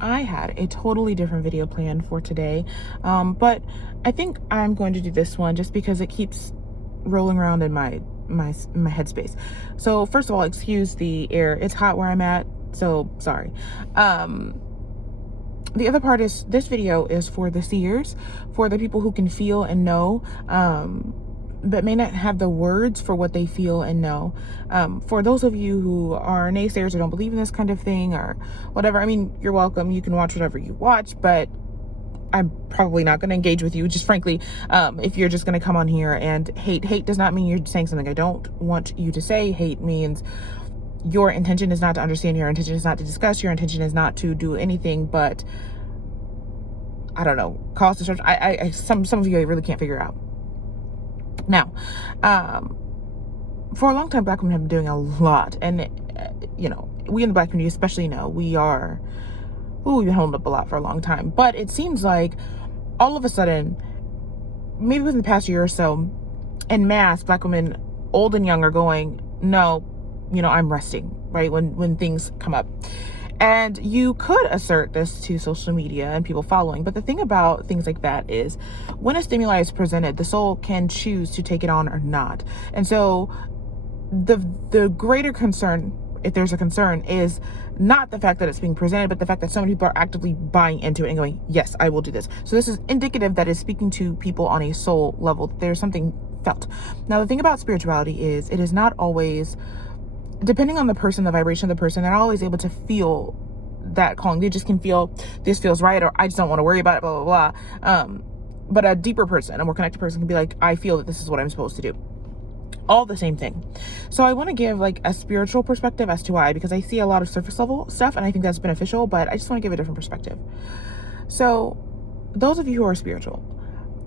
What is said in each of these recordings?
I had a totally different video planned for today, but I think I'm going to do this one just because it keeps rolling around in my headspace. So first of all, excuse the air. It's hot where I'm at, so sorry. The other part is this video is for the seers, for the people who can feel and know, but may not have the words for what they feel and know. For those of you who are naysayers or don't believe in this kind of thing or whatever, I mean, you're welcome. You can watch whatever you watch, but I'm probably not going to engage with you. Just frankly, if you're just going to come on here and hate does not mean you're saying something I don't want you to say. Hate means your intention is not to understand, your intention is not to discuss, your intention is not to do anything but, I don't know, cause destruction. Some of you I really can't figure out. Now, for a long time, Black women have been doing a lot, and we in the Black community especially know we've been holding up a lot for a long time. But it seems like all of a sudden, maybe within the past year or so, en masse, Black women, old and young, are going, no, I'm resting, right? When things come up. And you could assert this to social media and people following. But the thing about things like that is when a stimuli is presented, the soul can choose to take it on or not. And so the greater concern, if there's a concern, is not the fact that it's being presented, but the fact that so many people are actively buying into it and going, yes, I will do this. So this is indicative that is speaking to people on a soul level. There's something felt. Now, the thing about spirituality is it is not always, depending on the person, the vibration of the person, they're not always able to feel that calling. They just can feel this feels right, or I just don't want to worry about it, blah, blah, blah. But a deeper person, a more connected person can be like, I feel that this is what I'm supposed to do. All the same thing. So I want to give like a spiritual perspective as to why, because I see a lot of surface level stuff and I think that's beneficial, but I just want to give a different perspective. So those of you who are spiritual,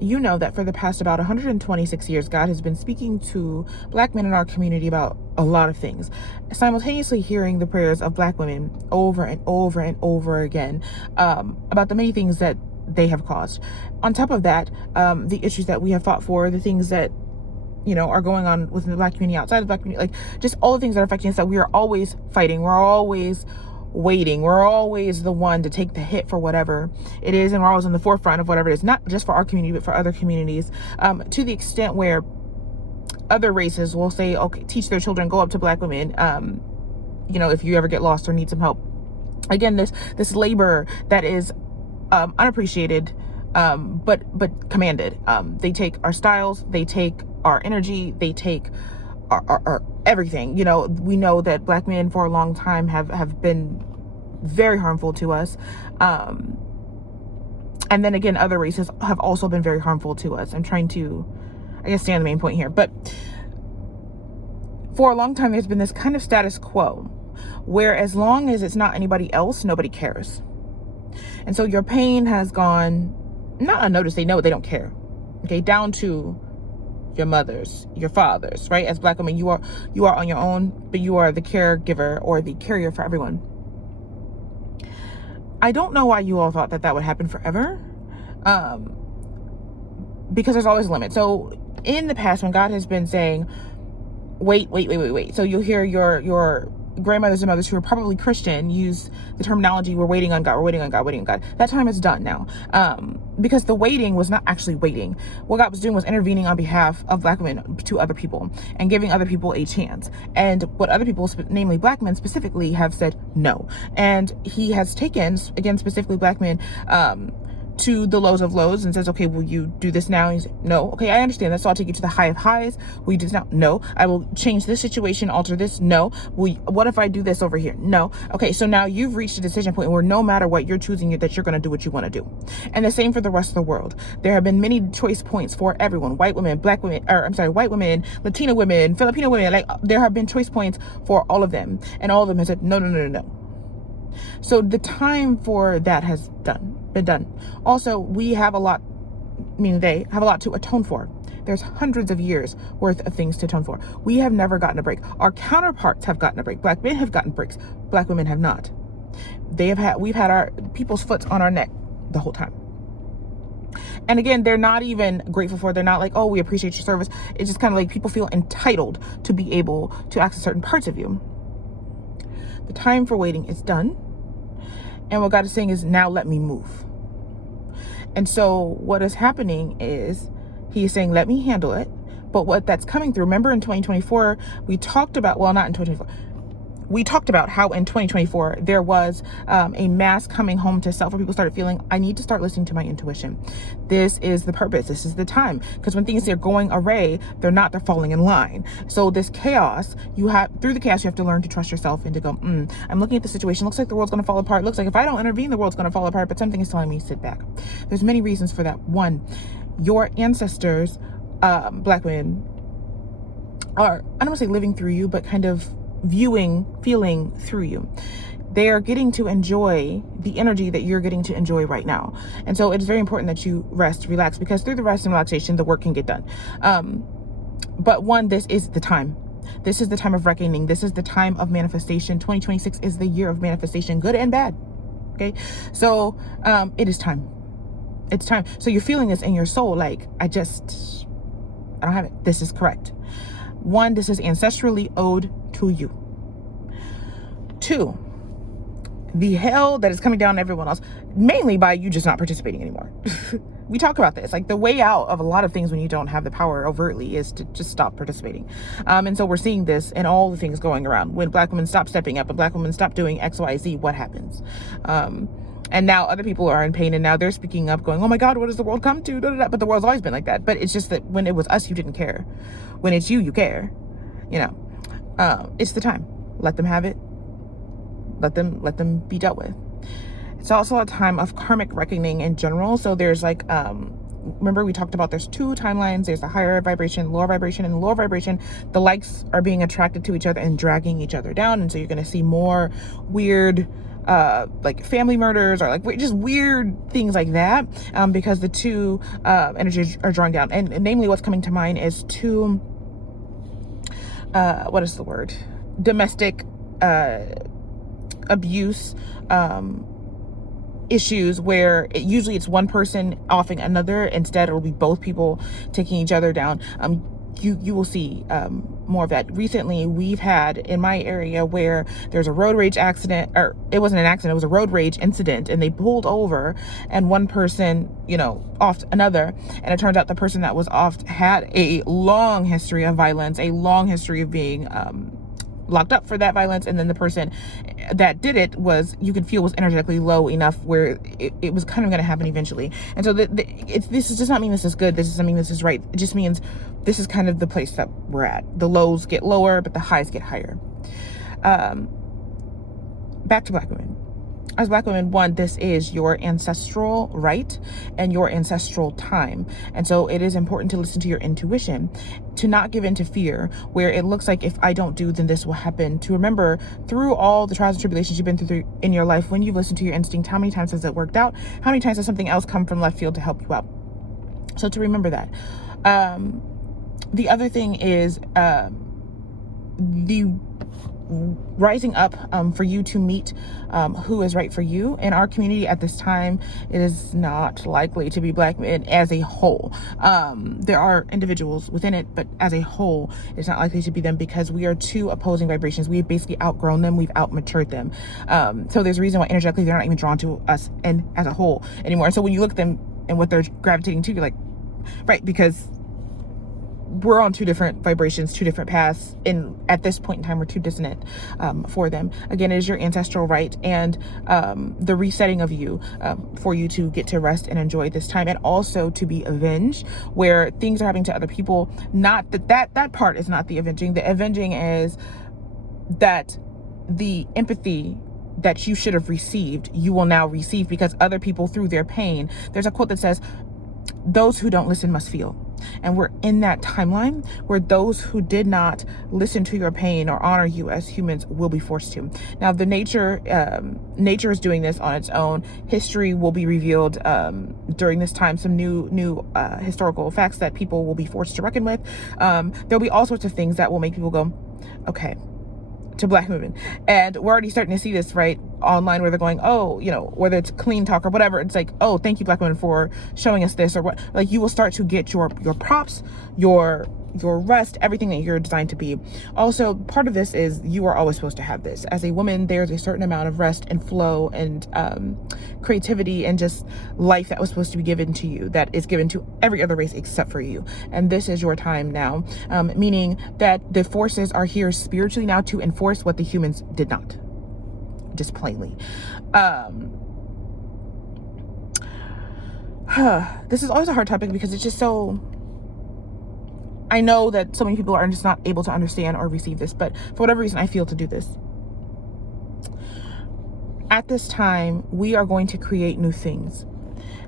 you know that for the past about 126 years, God has been speaking to Black men in our community about a lot of things, simultaneously hearing the prayers of Black women over and over and over again, about the many things that they have caused. On top of that, the issues that we have fought for, the things that are going on within the Black community, outside the Black community, like just all the things that are affecting us, that we are always fighting. We're always waiting. We're always the one to take the hit for whatever it is. And we're always in the forefront of whatever it is, not just for our community, but for other communities, to the extent where other races will say, okay, teach their children, go up to Black women, if you ever get lost or need some help. Again, this labor that is unappreciated, but commanded. They take our styles, they take our energy, they take our everything. We know that Black men for a long time have been very harmful to us. And then again, other races have also been very harmful to us. I'm trying to, stay on the main point here. But for a long time, there's been this kind of status quo where as long as it's not anybody else, nobody cares. And so your pain has gone not unnoticed. They know it, they don't care. Okay, down to your mothers, your fathers, right? As Black women, you are on your own, but you are the caregiver or the carrier for everyone. I don't know why you all thought that would happen forever, because there's always a limit. So in the past, when God has been saying, wait, so you'll hear your grandmothers and mothers who are probably Christian use the terminology, we're waiting on God, we're waiting on God, waiting on God. That time is done now. Because the waiting was not actually waiting. What God was doing was intervening on behalf of Black women to other people and giving other people a chance. And what other people, namely Black men specifically, have said no. And he has taken, again, specifically Black men, to the lows of lows and says, okay, will you do this now? And he's like, no. Okay, I understand that. So I'll take you to the high of highs. Will you do this now? No. I will change this situation, alter this. No. What if I do this over here? No. Okay, so now you've reached a decision point where no matter what, you're choosing that you're going to do what you want to do. And the same for the rest of the world. There have been many choice points for everyone. White women, Black women, white women, Latina women, Filipino women. Like, there have been choice points for all of them. And all of them have said, no. So the time for that has been done. Also, we have a lot, meaning they have a lot to atone for. There's hundreds of years worth of things to atone for. We have never gotten a break. Our counterparts have gotten a break. Black men have gotten breaks. Black women have not. We've had our people's foot on our neck the whole time. And again, they're not even grateful for it. They're not like, oh, we appreciate your service. It's just kind of like people feel entitled to be able to access certain parts of you. The time for waiting is done. And what God is saying is, now let me move. And so what is happening is he is saying, let me handle it. But what that's coming through, remember in 2024, we talked about, well, not in 2024. We talked about how in 2024, there was a mass coming home to self where people started feeling, I need to start listening to my intuition. This is the purpose. This is the time. Because when things are going array, they're not, they're falling in line. So this chaos, through the chaos, you have to learn to trust yourself and to go, I'm looking at the situation. Looks like the world's going to fall apart. Looks like if I don't intervene, the world's going to fall apart. But something is telling me, sit back. There's many reasons for that. One, your ancestors, Black women, are, I don't want to say living through you, but kind of feeling through you. They are getting to enjoy the energy that you're getting to enjoy right now. And so it's very important that you rest, relax, because through the rest and relaxation, the work can get done. But one, this is the time. This is the time of reckoning. This is the time of manifestation. 2026 is the year of manifestation, good and bad. Okay. So, it is time. It's time. So you're feeling this in your soul. Like, I don't have it. This is correct. One, this is ancestrally owed to you. Two, the hell that is coming down on everyone else, mainly by you just not participating anymore. We talk about this, like the way out of a lot of things when you don't have the power overtly is to just stop participating. And so we're seeing this in all the things going around. When Black women stop stepping up and Black women stop doing X, Y, Z, what happens? And now other people are in pain and now they're speaking up going, oh my God, what does the world come to? But the world's always been like that. But it's just that when it was us, you didn't care. When it's you, you care. You know, it's the time. Let them have it. Let them be dealt with. It's also a time of karmic reckoning in general. So there's like, remember we talked about there's two timelines. There's the higher vibration, lower vibration, and lower vibration. The likes are being attracted to each other and dragging each other down. And so you're going to see more weird, like family murders or like just weird things like that, because the two energies are drawing down. And namely what's coming to mind is two, what is the word? Domestic abuse issues where usually it's one person offing another. Instead, it will be both people taking each other down. You will see more of that. Recently, we've had in my area where there's a road rage accident, or it wasn't an accident, it was a road rage incident, and they pulled over and one person, offed another. And it turns out the person that was offed had a long history of violence, a long history of being locked up for that violence. And then the person that did it you could feel was energetically low enough where it was kind of going to happen eventually. And so this does not mean this is good. This doesn't mean this is right. It just means this is kind of the place that we're at. The lows get lower, but the highs get higher. Back to Black women. As Black women, one, this is your ancestral right and your ancestral time. And so it is important to listen to your intuition, to not give in to fear, where it looks like if I don't do, then this will happen. To remember through all the trials and tribulations you've been through in your life, when you've listened to your instinct, how many times has it worked out? How many times has something else come from left field to help you out? So to remember that. The other thing is the rising up for you to meet who is right for you. In our community at this time, it is not likely to be Black men as a whole. There are individuals within it, but as a whole, it's not likely to be them because we are two opposing vibrations. We've basically outgrown them. We've outmatured them. So there's a reason why energetically they're not even drawn to us and as a whole anymore. And so when you look at them and what they're gravitating to, you're like, right, because we're on two different vibrations, two different paths, and at this point in time we're too dissonant for them. Again, it is your ancestral right and the resetting of you for you to get to rest and enjoy this time, and also to be avenged where things are happening to other people. Not that part is not the avenging. The avenging is that the empathy that you should have received, you will now receive because other people through their pain. There's a quote that says, those who don't listen must feel. And we're in that timeline where those who did not listen to your pain or honor you as humans will be forced to. Now, the nature is doing this on its own. History will be revealed during this time. Some new historical facts that people will be forced to reckon with. There'll be all sorts of things that will make people go, okay, to Black women. And we're already starting to see this right online where they're going, oh, whether it's clean talk or whatever, it's like, oh, thank you Black women for showing us this or what. Like, you will start to get your props, your your rest, everything that you're designed to be. Also, part of this is you are always supposed to have this. As a woman, there's a certain amount of rest and flow and creativity and just life that was supposed to be given to you, that is given to every other race except for you. And this is your time now, meaning that the forces are here spiritually now to enforce what the humans did not, just plainly. This is always a hard topic because it's just so, I know that so many people are just not able to understand or receive this, but for whatever reason, I feel to do this. At this time, we are going to create new things.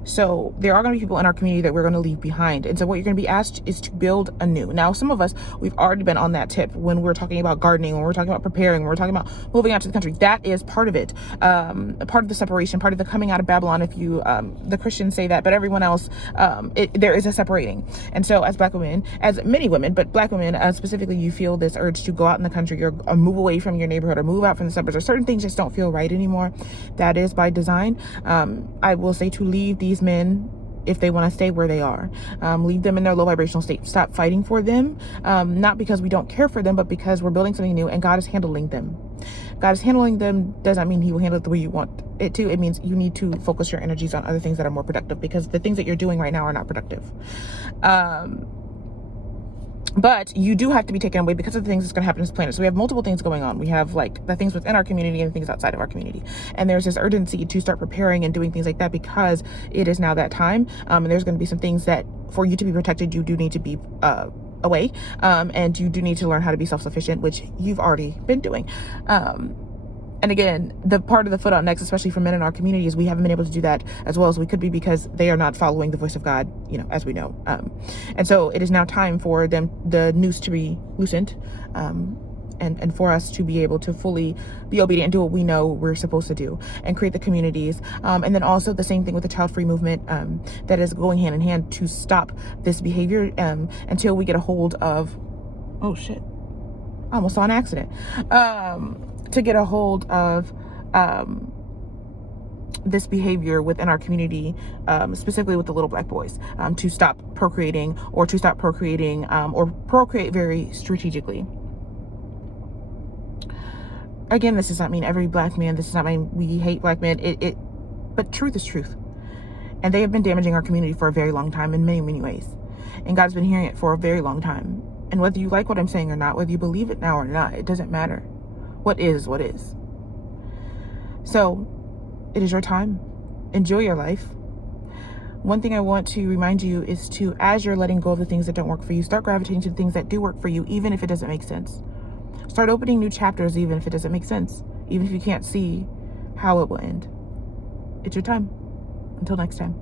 So there are going to be people in our community that we're going to leave behind. And so what you're going to be asked is to build anew. Now, some of us, we've already been on that tip when we're talking about gardening, when we're talking about preparing, when we're talking about moving out to the country. That is part of it. A part of the separation, part of the coming out of Babylon, if you, the Christians say that, but everyone else, there is a separating. And so as Black women, as many women, but Black women specifically, you feel this urge to go out in the country or move away from your neighborhood or move out from the suburbs, or certain things just don't feel right anymore. That is by design. I will say to leave these men if they want to stay where they are. Leave them in their low vibrational state. Stop fighting for them, not because we don't care for them, but because we're building something new and God is handling them. God is handling them does not mean he will handle it the way you want it to. It means you need to focus your energies on other things that are more productive, because the things that you're doing right now are not productive. But you do have to be taken away because of the things that's going to happen on this planet. So we have multiple things going on. We have like the things within our community and the things outside of our community. And there's this urgency to start preparing and doing things like that because it is now that time. And there's going to be some things that for you to be protected, you do need to be away. And you do need to learn how to be self-sufficient, which you've already been doing. And again, the part of the foot on necks, especially for men in our community, is we haven't been able to do that as well as we could be because they are not following the voice of God, you know, as we know. And so it is now time for them, the noose to be loosened, and for us to be able to fully be obedient and do what we know we're supposed to do and create the communities. And then also the same thing with the child-free movement that is going hand in hand to stop this behavior until we get a hold of, oh shit, I almost saw an accident. To get a hold of this behavior within our community, specifically with the little Black boys, to stop procreating or procreate very strategically. Again, this does not mean every Black man, this does not mean we hate Black men, but truth is truth. And they have been damaging our community for a very long time in many, many ways. And God's been hearing it for a very long time. And whether you like what I'm saying or not, whether you believe it now or not, it doesn't matter. What is, what is. So it is your time. Enjoy your life. One thing I want to remind you is to, as you're letting go of the things that don't work for you, start gravitating to the things that do work for you, even if it doesn't make sense. Start opening new chapters, even if it doesn't make sense, even if you can't see how it will end. It's your time. Until next time.